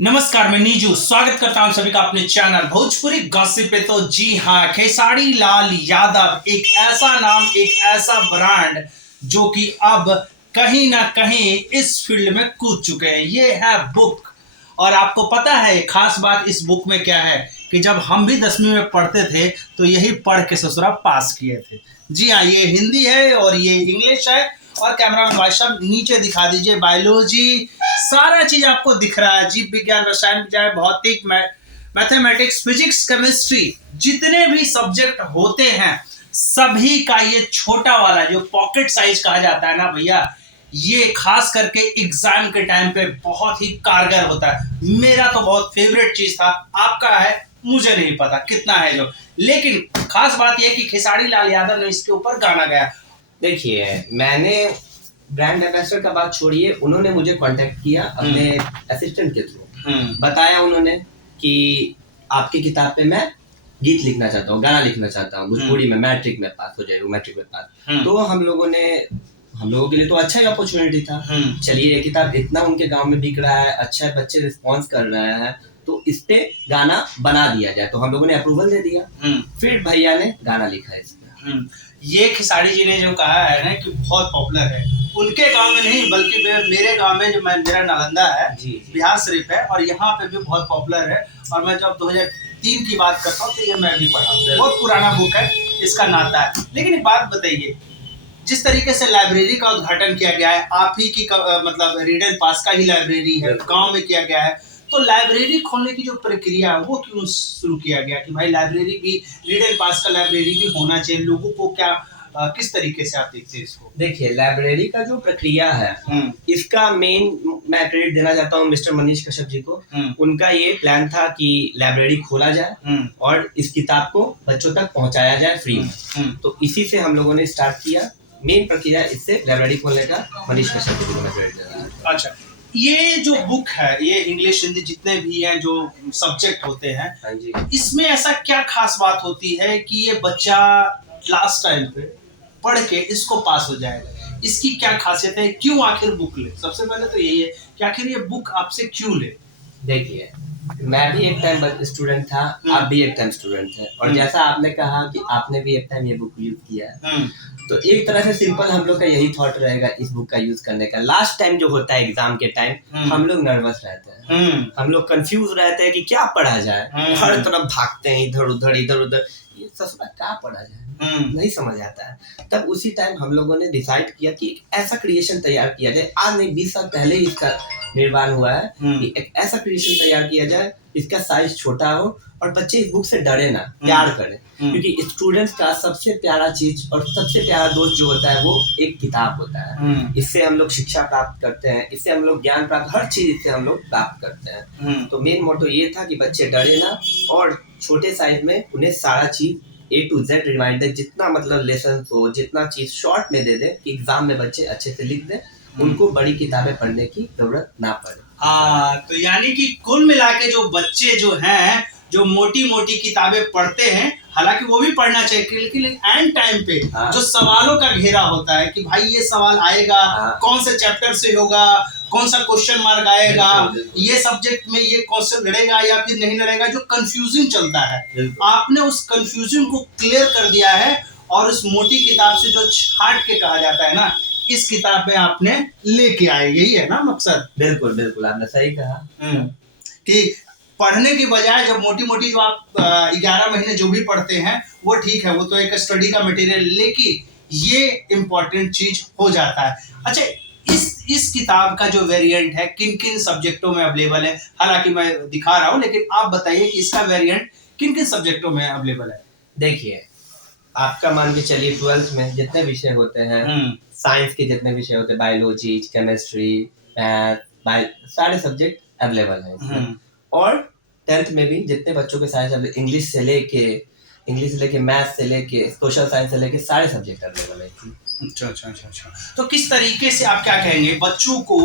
नमस्कार, मैं नीजू स्वागत करता हूं सभी का अपने चैनल भोजपुरी गॉसिप पे। तो जी हाँ, खेसारी लाल यादव एक ऐसा नाम, एक ऐसा ब्रांड जो कि अब कहीं ना कहीं इस फील्ड में कूद चुके हैं। ये है बुक। और आपको पता है खास बात इस बुक में क्या है कि जब हम भी 10वीं में पढ़ते थे तो यही पढ़ के ससुरा पास किए थे। जी हाँ, ये हिंदी है और ये इंग्लिश है। और कैमरामैन भाई साहब नीचे दिखा दीजिए, बायोलॉजी सारा चीज आपको दिख रहा है। जीव विज्ञान, रसायन विज्ञान, भौतिक, मैथमेटिक्स, फिजिक्स, केमिस्ट्री, जितने भी सब्जेक्ट होते हैं सभी का ये छोटा वाला जो पॉकेट साइज कहा जाता है ना भैया, ये खास करके एग्जाम के टाइम पे बहुत ही कारगर होता है। मेरा तो बहुत फेवरेट चीज था, आपका है मुझे नहीं पता कितना है जो, लेकिन खास बात यह कि खेसारी लाल यादव ने इसके ऊपर गाना गाया। देखिए, मैंने ब्रांड एम्बेसडर का बात छोड़िए, उन्होंने मुझे कांटेक्ट किया अपने असिस्टेंट के थ्रू। बताया उन्होंने कि आपकी किताब पे मैं गीत लिखना चाहता हूँ, गाना लिखना चाहता हूँ भोजपुरी में, मैट्रिक में पास हो जाएगा, मैट्रिक में पास। तो हम लोगों के लिए तो अच्छा ही अपॉर्चुनिटी था। चलिए, ये किताब इतना उनके गांव में बिक रहा है, अच्छा है, बच्चे रिस्पॉन्स कर रहे हैं, तो इस पे गाना बना दिया जाए। तो हम लोगों ने अप्रूवल दे दिया। फिर भैया ने गाना लिखा है इसमें। ये खेसारी जी ने जो कहा है ना कि बहुत पॉपुलर है, उनके गांव में नहीं बल्कि मेरे गांव में, जो मेरा नालंदा है, बिहार शरीफ है, और यहाँ पे भी बहुत पॉपुलर है। और मैं जब 2003 की बात करता हूँ तो ये मैं भी पढ़ा, बहुत पुराना बुक है, इसका नाता है। लेकिन एक बात बताइए, जिस तरीके से लाइब्रेरी का उद्घाटन किया गया है, आप ही की मतलब रीड एंड पास का ही लाइब्रेरी है, गांव में किया गया है, तो लाइब्रेरी खोलने की जो प्रक्रिया है वो क्यों शुरू किया गया कि भाई लाइब्रेरी भी, रीड एंड पास का लाइब्रेरी भी होना चाहिए? लोगों को क्या किस तरीके से आप देखते हैं इसको? देखिए, लाइब्रेरी का जो प्रक्रिया है, इसका मेन मैं क्रेडिट देना चाहता हूँ मिस्टर मनीष कश्यप जी को। उनका ये प्लान था कि लाइब्रेरी खोला जाए और इस किताब को बच्चों तक पहुंचाया जाए फ्री में। तो इसी से हम लोगों ने स्टार्ट किया। मेन प्रक्रिया इससे लाइब्रेरी खोलने का मनीष कश्यप जी को मैं क्रेडिट दे रहा हूँ। अच्छा, ये जो बुक है, ये इंग्लिश हिंदी जितने भी हैं जो सब्जेक्ट होते हैं, हाँ जी, इसमें ऐसा क्या खास बात होती है कि ये बच्चा लास्ट टाइम पे पढ़ के इसको पास हो जाएगा? इसकी क्या खासियत है? क्यों आखिर बुक ले? सबसे पहले तो यही है कि आखिर ये बुक आपसे क्यों ले? देखिए, मैं भी एक टाइम स्टूडेंट था, आप भी एक टाइम स्टूडेंट थे, और जैसा आपने कहा कि आपने भी एक टाइम ये बुक यूज किया है, तो एक तरह से सिंपल हम लोग का यही थॉट रहेगा इस बुक का यूज करने का। लास्ट टाइम जो होता है एग्जाम के टाइम, हम लोग नर्वस रहते हैं, हम लोग कंफ्यूज रहते हैं कि क्या पढ़ा जाए, हर तरफ भागते हैं इधर उधर, ये ससुरा क्या पढ़ा जाए, नहीं समझ आता है। तब उसी टाइम हम लोगों ने डिसाइड किया कि एक ऐसा क्रिएशन तैयार किया जाए। आज नहीं, 20 साल पहले ही इसका निर्माण हुआ है कि एक ऐसा क्रिएशन तैयार किया जाए, इसका साइज छोटा हो और बच्चे इस बुक से डरे ना, प्यार करें। क्योंकि स्टूडेंट्स का सबसे प्यारा चीज और सबसे प्यारा दोस्त जो होता है वो एक किताब होता है। इससे हम लोग शिक्षा प्राप्त करते हैं, इससे हम लोग ज्ञान प्राप्त, हर चीज इससे हम लोग प्राप्त करते हैं। तो मेन मोटो ये था कि बच्चे डरे ना, और छोटे साइज में उन्हें सारा चीज A to Z रिमाइंडर, जितना मतलब लेसन हो, जितना चीज शॉर्ट में दे दे कि एग्जाम में बच्चे अच्छे से लिख दे, उनको बड़ी किताबें पढ़ने की जरूरत ना पड़े। हाँ, तो यानी कि कुल मिला के जो बच्चे जो हैं, जो मोटी मोटी किताबें पढ़ते हैं, हालांकि वो भी पढ़ना चाहिए, लेकिन एंड टाइम पे जो सवालों का घेरा होता है कि भाई ये सवाल आएगा, कौन से चैप्टर से होगा, कौन सा क्वेश्चन मार्क आएगा, ये सब्जेक्ट में ये क्वेश्चन लड़ेगा या फिर नहीं लड़ेगा, जो कंफ्यूजन चलता है, आपने उस कंफ्यूजन को क्लियर कर दिया है। और उस मोटी किताब से जो छाट के कहा जाता है ना, इस किताब में आपने लेके आए, यही है ना मकसद? बिल्कुल बिल्कुल, आपने सही कहा कि पढ़ने की बजाय जब मोटी मोटी जो आप 11 महीने जो भी पढ़ते हैं वो ठीक है, वो तो एक स्टडी का मटेरियल, लेकिन ये इम्पोर्टेंट चीज हो जाता है। अच्छा, इस किताब का जो वेरिएंट है किन किन सब्जेक्टों में अवेलेबल है? हालांकि मैं दिखा रहा हूँ, लेकिन आप बताइए कि इसका वेरिएंट किन किन सब्जेक्टों में अवेलेबल है? देखिए, आपका मान के चलिए 12th में जितने विषय होते हैं, साइंस के जितने विषय होते हैं, बायोलॉजी, केमिस्ट्री, मैथ, सारे सब्जेक्ट अवेलेबल है। और 10th में भी जितने बच्चों के सारे इंग्लिश से लेके मैथ से लेके सोशल साइंस से लेके सारे सब्जेक्ट अवेलेबल है। अच्छा। तो किस तरीके से आप क्या कहेंगे बच्चों को,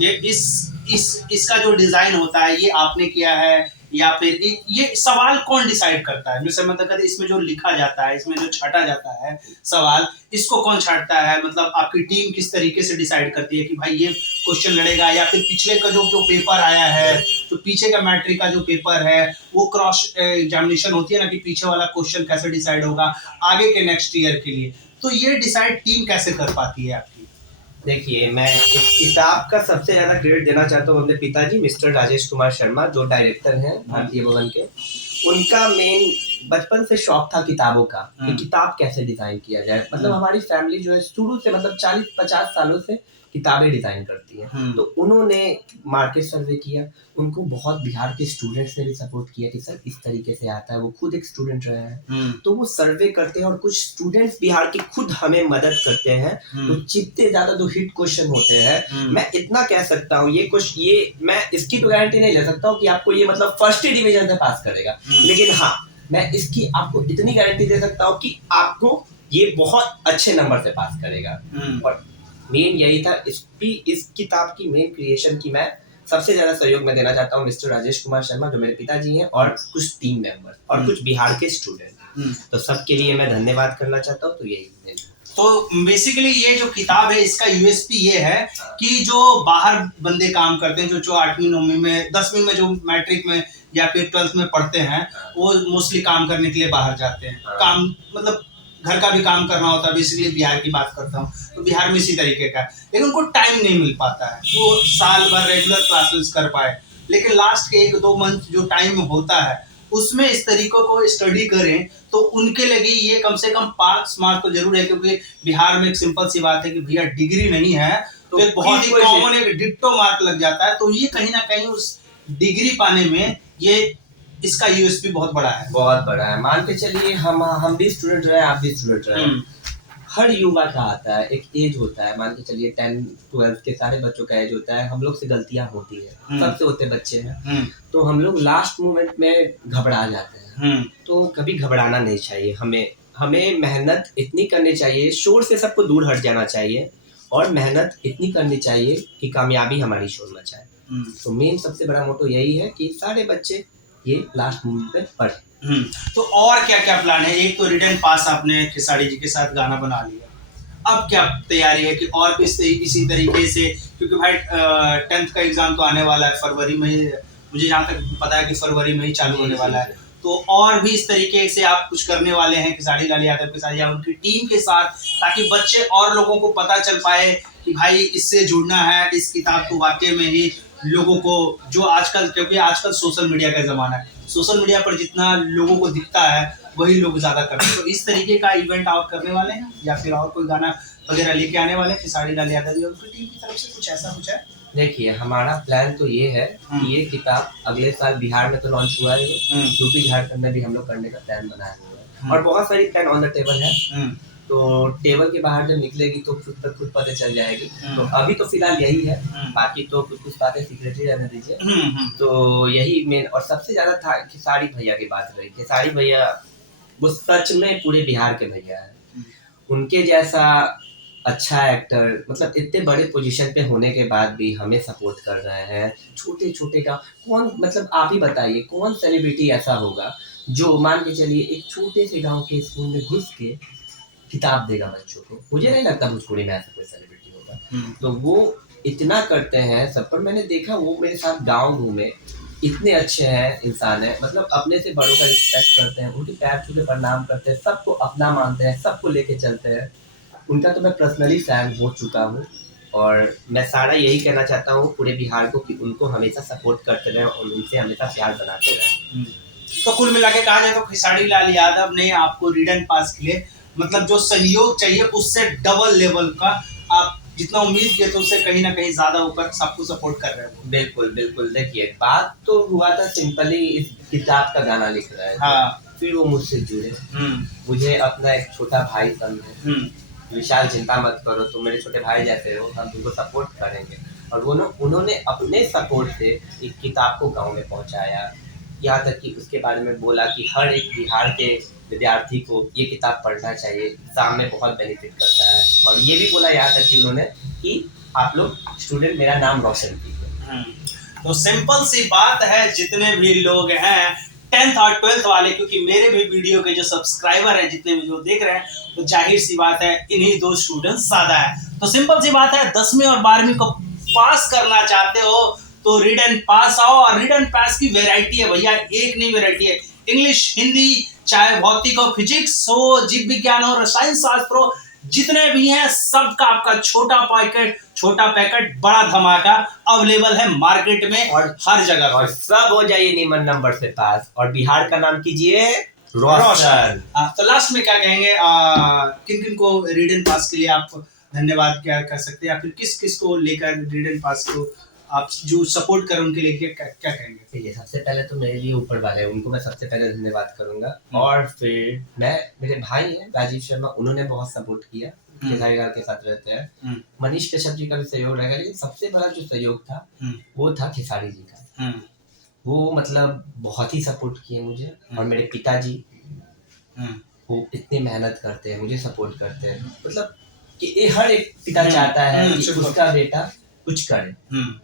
ये इसका जो डिजाइन होता है ये आपने किया है या फिर ये सवाल कौन डिसाइड करता है? जैसे मतलब कहते इसमें जो लिखा जाता है, इसमें जो छाटा जाता है सवाल, इसको कौन छाटता है? मतलब आपकी टीम किस तरीके से डिसाइड करती है कि भाई ये क्वेश्चन लड़ेगा, या फिर पिछले का जो जो पेपर आया है, तो पीछे का मैट्रिक का जो पेपर है वो क्रॉस एग्जामिनेशन होती है ना, कि पीछे वाला क्वेश्चन कैसे डिसाइड होगा आगे के नेक्स्ट ईयर के लिए, तो ये डिसाइड टीम कैसे कर पाती है आपकी? देखिए, मैं इस किताब का सबसे ज़्यादा क्रेडिट देना चाहता हूँ अपने पिताजी मिस्टर राजेश कुमार शर्मा, जो डायरेक्टर हैं भारतीय भवन के। उनका मेन बचपन से शौक था किताबों का, कि किताब कैसे डिज़ाइन किया जाए। मतलब हमारी फैमिली जो है शुरू से, मतलब 40-50 सालों से किताबें डिज़ाइन करती है। तो उन्होंने मार्केट सर्वे किया, उनको बहुत बिहार के स्टूडेंट्स ने भी सपोर्ट किया कि सर इस तरीके से आता है, वो खुद एक स्टूडेंट रहे हैं। तो वो सर्वे करते हैं और कुछ स्टूडेंट्स बिहार के खुद हमें मदद करते हैं। तो जितने ज़्यादा जो हिट क्वेश्चन होते हैं, मैं इतना कह सकता हूँ, ये मैं इसकी तो गारंटी नहीं ले सकता हूँ कि आपको ये मतलब फर्स्ट ही डिवीजन से पास करेगा, लेकिन हाँ, मैं इसकी आपको इतनी गारंटी दे सकता हूँ कि आपको ये बहुत अच्छे नंबर से पास करेगा। और मेन यही था इस किताब की मेन क्रिएशन की मैं सबसे ज्यादा सहयोग मैं देना चाहता हूँ मिस्टर राजेश कुमार शर्मा, जो मेरे पिताजी हैं, और कुछ टीम मेंबर और कुछ बिहार के स्टूडेंट। तो सबके लिए मैं धन्यवाद करना चाहता हूँ। तो यही तो बेसिकली ये जो किताब है, इसका यूएसपी ये है कि जो बाहर बंदे काम करते हैं, जो 8वीं 9वीं में 10वीं में जो मैट्रिक में या फिर 12th में पढ़ते हैं, वो मोस्टली काम करने के लिए बाहर जाते हैं। काम मतलब घर का भी काम करना होता है, बेसिकली बिहार की बात करता हूँ तो बिहार में इसी तरीके का, लेकिन उनको टाइम नहीं मिल पाता है वो साल भर रेगुलर क्लासेस कर पाए, लेकिन लास्ट के 1-2 मंथ जो टाइम होता है उसमें इस तरीकों को स्टडी करें तो उनके लगे ये कम से कम पास मार्क तो जरूर है, क्योंकि बिहार में एक सिंपल सी बात है कि भैया डिग्री नहीं है तो एक बहुत ही कॉमन एक डिट्टो मार्क लग जाता है। तो ये कहीं ना कहीं उस डिग्री पाने में ये इसका यूएसपी बहुत बड़ा है, बहुत बड़ा है। मान के चलिए हम भी स्टूडेंट रहे, आप भी स्टूडेंट रहे। हर युवा का आता है एक एज होता है, मान के चलिए 10-12 के सारे बच्चों का एज होता है। हम लोग से गलतियां होती है, सबसे होते बच्चे हैं, तो हम लोग लास्ट मोमेंट में घबरा जाते हैं। तो कभी घबराना नहीं चाहिए, हमें मेहनत इतनी करनी चाहिए, शोर से सबको दूर हट जाना चाहिए, और मेहनत इतनी करनी चाहिए कि कामयाबी हमारी शोर मचाए। तो मेन सबसे बड़ा मोटो यही है कि सारे बच्चे ये लास्ट मोमेंट में पढ़े। तो और क्या क्या प्लान है? एक तो रिटर्न पास आपने खेसारी जी के साथ गाना बना लिया, अब क्या तैयारी है कि और भी इसी तरीके से, क्योंकि भाई 10th का एग्जाम तो आने वाला है फरवरी में, मुझे जहाँ तक पता है कि फरवरी में ही चालू होने वाला है, तो और भी इस तरीके से आप कुछ करने वाले हैं खेसारी लाल यादव के साथ या उनकी टीम के साथ, ताकि बच्चे और लोगों को पता चल पाए कि भाई इससे जुड़ना है, इस किताब को वाकई में ही लोगों को, जो आजकल, क्योंकि आजकल सोशल मीडिया का ज़माना है, सोशल मीडिया पर जितना लोगों को दिखता है वही लोग ज़्यादा करते हैं, तो इस तरीके का इवेंट और करने वाले हैं या फिर और कोई गाना वगैरह लेके आने वाले हैं खेसारी लाल यादव और उनकी टीम की तरफ से, कुछ ऐसा कुछ है? देखिए, हमारा प्लान तो ये है कि ये किताब अगले साल बिहार में तो लॉन्च हुआ है, यूपी झारखंड में भी हम लोग करने का प्लान बनाया हुआ है, और बहुत सारी प्लान ऑन द टेबल है। तो टेबल के बाहर जब निकलेगी तो खुद पता चल जाएगी। तो अभी तो फिलहाल यही है, बाकी तो कुछ बातें सीक्रेटली रहने दीजिए। तो यही मेन, और सबसे ज्यादा था खेसारी भैया की बात रही। खेसारी भैया वो सच में पूरे बिहार के भैया है, उनके जैसा अच्छा एक्टर, मतलब इतने बड़े पोजीशन पे होने के बाद भी हमें सपोर्ट कर रहे हैं। छोटे छोटे का कौन, मतलब आप ही बताइए कौन सेलिब्रिटी ऐसा होगा जो मान के चलिए एक छोटे से गांव के स्कूल में घुस के किताब देगा बच्चों को। मुझे नहीं लगता भोजपुरी में ऐसा कोई सेलिब्रिटी होगा। तो वो इतना करते हैं सब पर, मैंने देखा वो मेरे साथ गाँव घूमे, इतने अच्छे हैं इंसान है, मतलब अपने से बड़ों का रिस्पेक्ट करते हैं, उनके पैर छू के प्रणाम करते हैं, सबको अपना मानते हैं, सबको लेके चलते हैं। उनका तो मैं पर्सनली फैन हो चुका हूँ, और मैं सारा यही कहना चाहता हूँ पूरे बिहार को कि उनको हमेशा सपोर्ट करते रहें और उनसे हमेशा प्यार बनाते रहें। तो कुल मिला के कहा जाए तो खेसारी लाल यादव ने आपको रिटर्न पास के लिए मतलब जो सहयोग चाहिए उससे डबल लेवल का, आप जितना उम्मीद किए थे उससे कहीं ना कहीं ज्यादा ऊपर सबको सपोर्ट कर रहे हो। बिल्कुल बिल्कुल। देखिए, बात तो हुआ था सिंपली इस किताब का गाना लिख रहा है, हाँ। फिर वो मुझसे जुड़े, मुझे अपना एक छोटा भाई समझे, विशाल चिंता मत करो, तुम मेरे छोटे भाई जैसे हो, हम तुमको सपोर्ट करेंगे। और उन्होंने अपने सपोर्ट से एक किताब को गांव में पहुंचाया, यहाँ तक कि उसके बारे में बोला कि हर एक बिहार के विद्यार्थी को ये किताब पढ़ना चाहिए, एग्जाम में बहुत बेनिफिट करता है। और ये भी बोला यहाँ तक कि उन्होंने कि आप लोग स्टूडेंट मेरा नाम रोशन कीजिए। तो सिंपल सी बात है, जितने भी लोग हैं 10th और 12th वाले, क्योंकि मेरे भी वीडियो के जो सब्सक्राइबर हैं, जितने भी जो देख रहे हैं, तो जाहिर सी बात है इन्हीं दो स्टूडेंट्स ज्यादा है। तो सिंपल सी बात है, 10वीं और 12वीं को पास करना चाहते हो तो रीड एंड पास आओ। और रीड एंड पास की वैरायटी है भैया, एक नहीं वैरायटी है। इंग्लिश, हिंदी, चाहे भौतिक हो, फिजिक्स हो, जीव विज्ञान हो, रसायन शास्त्र हो, जितने भी हैं सबका आपका छोटा पैकेट बड़ा धमाका अवेलेबल है मार्केट में और हर जगह और पर। सब हो जाइए निमन नंबर से पास। और बिहार का नाम कीजिए रोशन। तो लास्ट में क्या कहेंगे, किन किन को रीड एंड पास के लिए आप धन्यवाद क्या कर सकते हैं, या फिर किस किस को लेकर रीड एंड पास को आप जो सपोर्ट करें उनके लिए क्या कहेंगे? देखिए, सबसे पहले तो मेरे लिए ऊपर वाले उनको मैं सबसे पहले धन्यवाद करूंगा। और फिर मेरे भाई हैं राजीव शर्मा, उन्होंने बहुत सपोर्ट किया, केदारीलाल के साथ रहते हैं। मनीष कश्यप जी का भी सहयोग रहेगा, लेकिन सबसे बड़ा जो सहयोग था वो था खेसारी जी का। वो मतलब बहुत ही सपोर्ट किए मुझे। और मेरे पिताजी, वो इतनी मेहनत करते हैं, मुझे सपोर्ट करते हैं। मतलब कि हर एक पिता चाहता है कि उसका बेटा कुछ करे,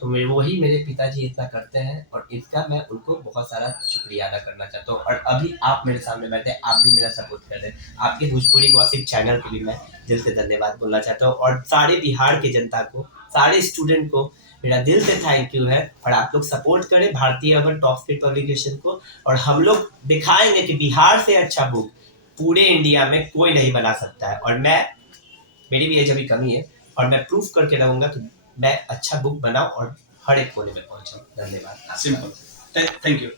तो वही मेरे पिताजी इतना करते हैं। और इसका मैं उनको बहुत सारा शुक्रिया अदा करना चाहता हूँ। और अभी आप मेरे सामने बैठे, आप भी मेरा सपोर्ट कर रहे हैं। आपके भोजपुरी गॉसिप चैनल के लिए मैं दिल से धन्यवाद बोलना चाहता हूँ। और सारे बिहार के जनता को, सारे स्टूडेंट को मेरा दिल से थैंक यू है। और आप लोग सपोर्ट करें भारतीय अर्बन टॉप स्पीड पब्लिकेशन को, और हम लोग दिखाएंगे कि बिहार से अच्छा बुक पूरे इंडिया में कोई नहीं बना सकता है। और मेरी भी एज अभी कमी है, और मैं प्रूफ करके रहूंगा कि मैं अच्छा बुक बनाऊं और हर एक कोने में पहुंचाऊं। धन्यवाद। Simple, thank you.